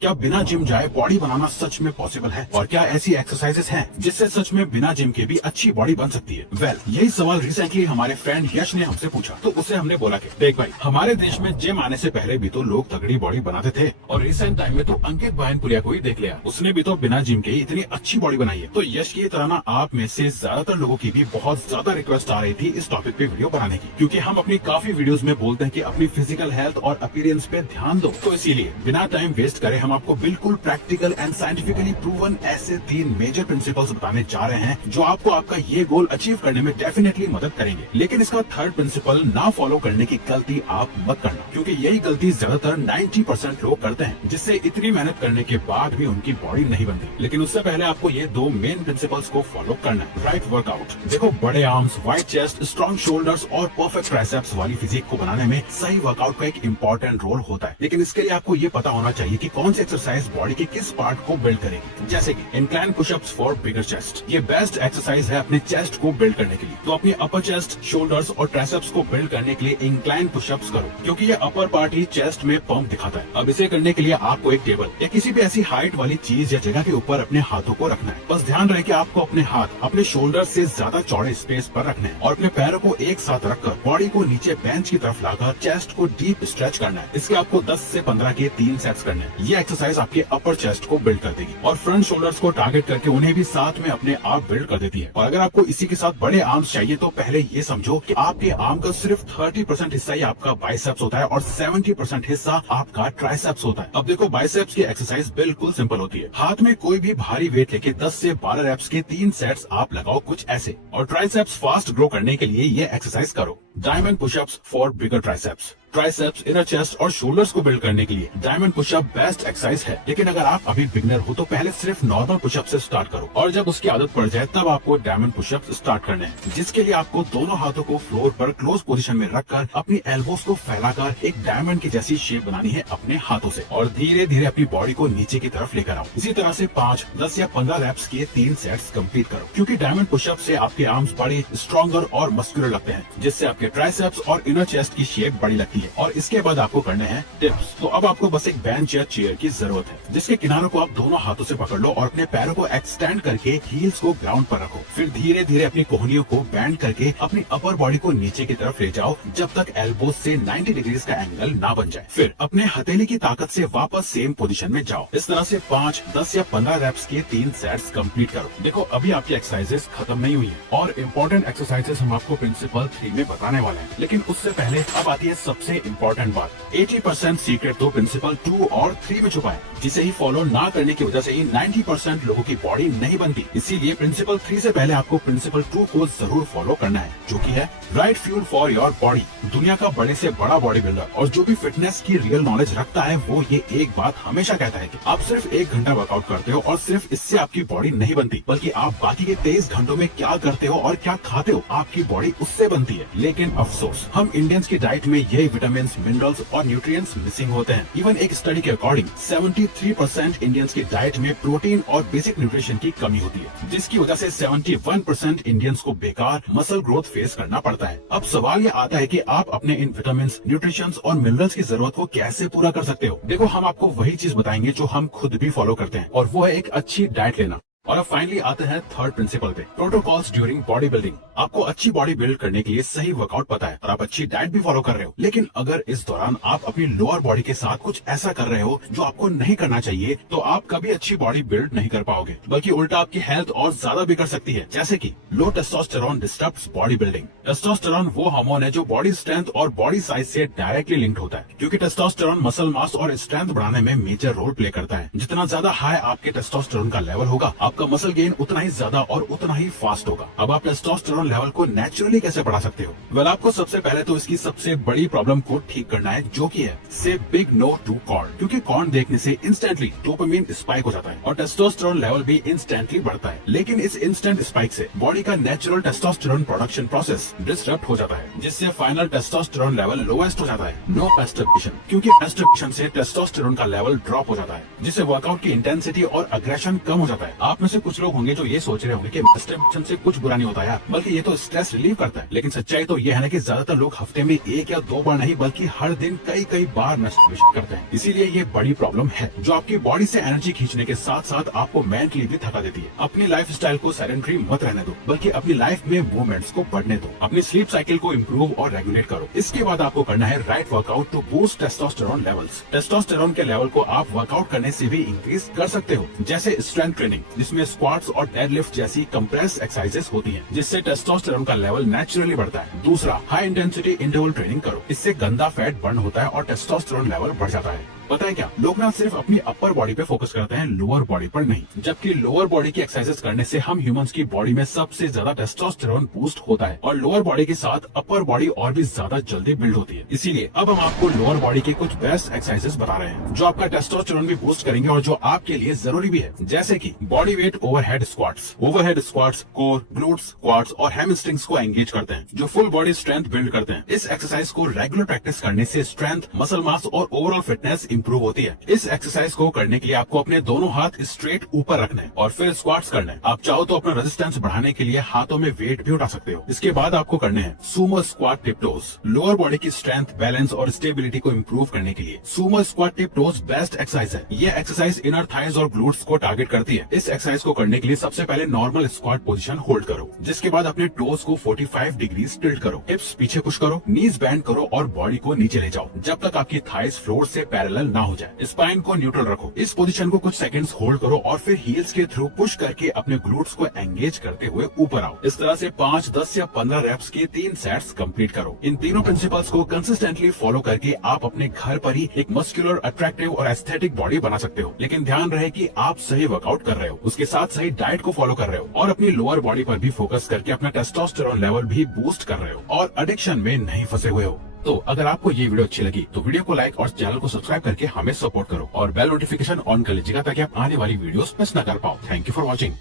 क्या बिना जिम जाए बॉडी बनाना सच में पॉसिबल है? और क्या ऐसी एक्सरसाइजेस हैं जिससे सच में बिना जिम के भी अच्छी बॉडी बन सकती है? यही सवाल रिसेंटली हमारे फ्रेंड यश ने हमसे पूछा, तो उससे हमने बोला कि देख भाई, हमारे देश में जिम आने से पहले भी तो लोग तगड़ी बॉडी बनाते थे, और रिसेंट टाइम में तो अंकित बायनपुरिया को ही देख लिया, उसने भी तो बिना जिम के इतनी अच्छी बॉडी बनाई है। तो यश की तरह ना आप में से ज्यादातर लोगों की भी बहुत ज्यादा रिक्वेस्ट आ रही थी इस टॉपिक पे वीडियो बनाने की, क्योंकि हम अपनी काफी वीडियोस में बोलते हैं कि अपनी फिजिकल हेल्थ और अपीयरेंस पे ध्यान दो। तो इसीलिए बिना टाइम वेस्ट करे हम आपको बिल्कुल प्रैक्टिकल एंड साइंटिफिकली प्रूवन ऐसे 3 मेजर प्रिंसिपल्स बताने जा रहे हैं जो आपको आपका ये गोल अचीव करने में डेफिनेटली मदद करेंगे। लेकिन इसका थर्ड प्रिंसिपल ना फॉलो करने की गलती आप मत करना, क्योंकि यही गलती ज्यादातर 90% लोग करते हैं, जिससे इतनी मेहनत करने के बाद भी उनकी बॉडी नहीं बनती। लेकिन उससे पहले आपको ये 2 मेन प्रिंसिपल्स को फॉलो करना है। Right workout. देखो, बड़े arms, wide chest, strong shoulders और परफेक्ट ट्राइसेप्स वाली फिजिक को बनाने में सही वर्कआउट का एक इम्पोर्टेंट रोल होता है। लेकिन इसके लिए आपको ये पता होना चाहिए कि कौन सी एक्सरसाइज बॉडी के किस पार्ट को बिल्ड करेगी। जैसे कि incline pushups for bigger chest, ये बेस्ट एक्सरसाइज है अपने चेस्ट को बिल्ड करने के लिए। तो अपनी अपर चेस्ट, शोल्डर्स और ट्राइसेप्स को बिल्ड करने के लिए इंक्लाइन पुशअप्स करो, क्योंकि ये अपर पार्ट ही चेस्ट में पंप दिखाता है। अब इसे करने के लिए आपको एक टेबल या किसी भी ऐसी हाइट वाली चीज या जगह के ऊपर अपने हाथों को रखना है। बस ध्यान रहे कि आपको अपने हाथ अपने शोल्डर से ज्यादा चौड़े स्पेस पर रखने हैं और अपने पैरों को एक साथ रखकर बॉडी को नीचे बेंच की तरफ लाकर चेस्ट को डीप स्ट्रेच करना है। इसके आपको 10 से 15 के 3 सेट्स करने हैं। ये एक्सरसाइज आपके अपर चेस्ट को बिल्ड कर देगी और फ्रंट शोल्डर्स को टारगेट करके उन्हें भी साथ में अपने आप बिल्ड कर देती है। और अगर आपको इसी के साथ बड़े आर्म्स चाहिए तो पहले ये समझो कि आपके आर्म का सिर्फ 30% हिस्सा ही आपका बाइसेप्स होता है और 70% हिस्सा आपका ट्राइसेप्स होता है। अब देखो, बाइसेप्स की एक्सरसाइज बिल्कुल सिंपल होती है। हाथ में कोई भी भारी वेट लेके 10 से 12 रेप्स के 3 सेट्स आप लगाओ कुछ ऐसे। और ट्राइसेप्स फास्ट ग्रो करने के लिए ये एक्सरसाइज करो। Diamond pushups for bigger triceps. Triceps, inner chest और शोल्डर्स को बिल्ड करने के लिए डायमंड पुशअप बेस्ट एक्सरसाइज है। लेकिन अगर आप अभी बिगनर हो तो पहले सिर्फ नॉर्मल पुशअप से स्टार्ट करो, और जब उसकी आदत पड़ जाए तब आपको डायमंड पुशअप स्टार्ट करने हैं, जिसके लिए आपको दोनों हाथों को फ्लोर पर क्लोज पोजीशन में रखकर अपनी एल्बोस को फैलाकर एक डायमंड की जैसी शेप बनानी है अपने हाथों से, और धीरे धीरे अपनी बॉडी को नीचे की तरफ लेकर आओ। इसी तरह से 5, 10 या 15 रेप्स के 3 सेट्स कंप्लीट करो, क्योंकि डायमंड पुशअप से आपके आर्म्स बड़े, स्ट्रॉन्गर और मस्कुलर लगते हैं, जिससे आपके ट्राइसेप्स और इनर चेस्ट की शेप बड़ी लगती है। और इसके बाद आपको करने हैं डिप्स। तो अब आपको बस एक बेंच या चेयर की जरूरत है, जिसके किनारों को आप दोनों हाथों से पकड़ लो और अपने पैरों को एक्सटेंड करके हील्स को ग्राउंड पर रखो। फिर धीरे धीरे अपनी कोहनियों को बैंड करके अपनी अपर बॉडी को नीचे की तरफ ले जाओ जब तक एल्बोस से 90 डिग्रीज का एंगल ना बन जाए। फिर अपने हथेली की ताकत से वापस सेम पोजीशन में जाओ। इस तरह से 5, 10 या 15 रेप्स के 3 सेट्स कंप्लीट करो। देखो, अभी आपकी एक्सरसाइजेस खत्म नहीं हुई है और इम्पोर्टेंट एक्सरसाइजेस हम आपको प्रिंसिपल 3 में बताने वाले हैं। लेकिन उससे पहले अब आती है सबसे इम्पोर्टेंट बात। 80% सीक्रेट तो प्रिंसिपल 2 और 3 में छुपा है, जिसे ही फॉलो ना करने की वजह से ही 90% लोगों की बॉडी नहीं बनती। इसीलिए प्रिंसिपल 3 से पहले आपको प्रिंसिपल 2 को जरूर फॉलो करना है, जो कि है right fuel for your body. दुनिया का बड़े से बड़ा बॉडी बिल्डर और जो भी फिटनेस की रियल नॉलेज रखता है, वो ये एक बात हमेशा कहता है कि आप सिर्फ 1 घंटा वर्कआउट करते हो और सिर्फ इससे आपकी बॉडी नहीं बनती, बल्कि आप बाकी के 23 घंटों में क्या करते हो और क्या खाते हो, आपकी बॉडी उससे बनती है। लेकिन अफसोस, हम इंडियंस की डाइट में यही विटामिन, मिनरल्स और न्यूट्रिएंट्स मिसिंग होते हैं। इवन एक स्टडी के अकॉर्डिंग 73% इंडियंस की डाइट में प्रोटीन और बेसिक न्यूट्रिशन की कमी होती है, जिसकी वजह से 71% इंडियंस को बेकार मसल ग्रोथ फेस करना पड़ता है। अब सवाल ये आता है कि आप अपने इन विटामिन, न्यूट्रिशन और मिनरल्स की जरूरत को कैसे पूरा कर सकते हो। देखो, हम आपको वही चीज बताएंगे जो हम खुद भी फॉलो करते हैं, और वो है एक अच्छी डाइट लेना। और अब फाइनली आते हैं थर्ड प्रिंसिपल पे, प्रोटोकॉल्स ड्यूरिंग बॉडी बिल्डिंग। आपको अच्छी बॉडी बिल्ड करने के लिए सही वर्कआउट पता है और आप अच्छी डाइट भी फॉलो कर रहे हो, लेकिन अगर इस दौरान आप अपनी लोअर बॉडी के साथ कुछ ऐसा कर रहे हो जो आपको नहीं करना चाहिए, तो आप कभी अच्छी बॉडी बिल्ड नहीं कर पाओगे, बल्कि उल्टा आपकी हेल्थ और ज्यादा बिगड़ सकती है। जैसे कि low testosterone disturbs body building. Testosterone वो हार्मोन है जो बॉडी स्ट्रेंथ और बॉडी साइज से डायरेक्टली लिंक्ड होता है, क्योंकि टेस्टोस्टेरोन मसल मास और स्ट्रेंथ बढ़ाने में मेजर रोल प्ले करता है। जितना ज्यादा हाई आपके टेस्टोस्टेरोन का लेवल होगा, आपका मसल गेन उतना ही ज्यादा और उतना ही फास्ट होगा। अब आप टेस्टोस्टेरोन लेवल को नेचुरली कैसे बढ़ा सकते हो? वेल, आपको सबसे पहले तो इसकी सबसे बड़ी प्रॉब्लम को ठीक करना है, जो कि है से बिग नो टू कॉर्न, क्योंकि कॉर्न देखने से इंस्टेंटली डोपामिन स्पाइक हो जाता है और टेस्टोस्टेरोन लेवल भी इंस्टेंटली बढ़ता है। लेकिन इस इंस्टेंट स्पाइक से बॉडी का natural testosterone production process disturb हो जाता है, जिससे फाइनल टेस्टोस्टेरोन लेवल लोएस्ट हो जाता है। नो मैस्टरबेशन, क्योंकि मैस्टरबेशन से टेस्टोस्टेरोन का लेवल ड्रॉप हो जाता है, जिससे वर्कआउट की इंटेंसिटी और अग्रेशन कम हो जाता है। आप आप में से कुछ लोग होंगे जो ये सोच रहे होंगे कि मस्टरबेशन से कुछ बुरा नहीं होता यार, बल्कि ये तो स्ट्रेस रिलीव करता है। लेकिन सच्चाई तो ये है ना कि ज्यादातर लोग हफ्ते में 1 या 2 बार नहीं बल्कि हर दिन कई बार मस्टरबेशन करते हैं। इसीलिए ये बड़ी प्रॉब्लम है जो आपकी बॉडी से एनर्जी खींचने के साथ साथ आपको मेंटली भी थका देती है। अपनी लाइफ स्टाइल को सेडेंटरी मत रहने दो, बल्कि अपनी लाइफ में मूवमेंट्स को बढ़ने दो। अपनी स्लीप साइकिल को इम्प्रूव और रेगुलेट करो। इसके बाद आपको करना है right workout to boost testosterone levels. Testosterone के लेवल को आप वर्कआउट करने से भी इंक्रीज कर सकते हो, जैसे स्ट्रेंथ ट्रेनिंग जिसमें स्क्वाट्स और डेडलिफ्ट जैसी कंप्रेस एक्सरसाइजेस होती हैं, जिससे टेस्टोस्टेरोन का लेवल नेचुरली बढ़ता है। दूसरा, हाई इंटेंसिटी इंटरवल ट्रेनिंग करो। इससे गंदा फैट बर्न होता है और टेस्टोस्टेरोन लेवल बढ़ जाता है। पता है क्या, लोग ना सिर्फ अपनी अपर बॉडी पे फोकस करते हैं, लोअर बॉडी पर नहीं। जबकि लोअर बॉडी की एक्सरसाइजेस करने से हम ह्यूमंस की बॉडी में सबसे ज्यादा टेस्टोस्टेरोन बूस्ट होता है और लोअर बॉडी के साथ अपर बॉडी और भी ज्यादा जल्दी बिल्ड होती है। इसीलिए अब हम आपको लोअर बॉडी के कुछ बेस्ट एक्सरसाइजेस बता रहे हैं जो आपका टेस्टोस्टेरोन भी बूस्ट करेंगे और जो आपके लिए जरूरी भी है, जैसे की body weight overhead squats. Overhead squats core, glutes, quads और हैमस्ट्रिंग्स को एंगेज करते हैं, जो फुल बॉडी स्ट्रेंथ बिल्ड करते हैं। इस एक्सरसाइज को रेगुलर प्रैक्टिस करने से स्ट्रेंथ, मसल मास और ओवरऑल फिटनेस इंप्रूव होती है। इस एक्सरसाइज को करने के लिए आपको अपने दोनों हाथ स्ट्रेट ऊपर रखने हैं और फिर स्क्वाट्स करने हैं। आप चाहो तो अपना रेजिस्टेंस बढ़ाने के लिए हाथों में वेट भी उठा सकते हो। इसके बाद आपको करने हैं सुमो स्क्वाट टिपटोज। लोअर बॉडी की स्ट्रेंथ, बैलेंस और स्टेबिलिटी को इम्प्रूव करने के लिए सुमो स्क्वाट टिपटोज बेस्ट एक्सरसाइज है। ये एक्सरसाइज इनर थाइज और ग्लूट्स को टारगेट करती है। इस एक्सरसाइज को करने के लिए सबसे पहले नॉर्मल स्क्वाट पोजीशन होल्ड करो, जिसके बाद अपने टोज को 45 डिग्री टिल्ट करो, हिप्स पीछे पुश करो, नीज बैंड करो और बॉडी को नीचे ले जाओ जब तक आपकी थाइज फ्लोर से पैरेलल ना हो जाए। स्पाइन को न्यूट्रल रखो। इस पोजीशन को कुछ सेकंड्स होल्ड करो और फिर हील्स के थ्रू पुश करके अपने ग्लूट्स को एंगेज करते हुए ऊपर आओ। इस तरह से 5, 10 या 15 रेप्स के 3 सेट्स कंप्लीट करो। इन तीनों प्रिंसिपल्स को कंसिस्टेंटली फॉलो करके आप अपने घर पर ही एक मस्कुलर, अट्रैक्टिव और एस्थेटिक बॉडी बना सकते हो। लेकिन ध्यान रहे कि आप सही वर्कआउट कर रहे हो, उसके साथ सही डाइट को फॉलो कर रहे हो और अपनी लोअर बॉडी पर भी फोकस करके अपना टेस्टोस्टेरोन लेवल भी बूस्ट कर रहे हो और एडिक्शन में नहीं फंसे हुए हो। तो अगर आपको ये वीडियो अच्छी लगी तो वीडियो को लाइक और चैनल को सब्सक्राइब करके हमें सपोर्ट करो और बेल नोटिफिकेशन ऑन कर लीजिएगा ताकि आप आने वाली वीडियोस मिस न कर पाओ। Thank you for watching.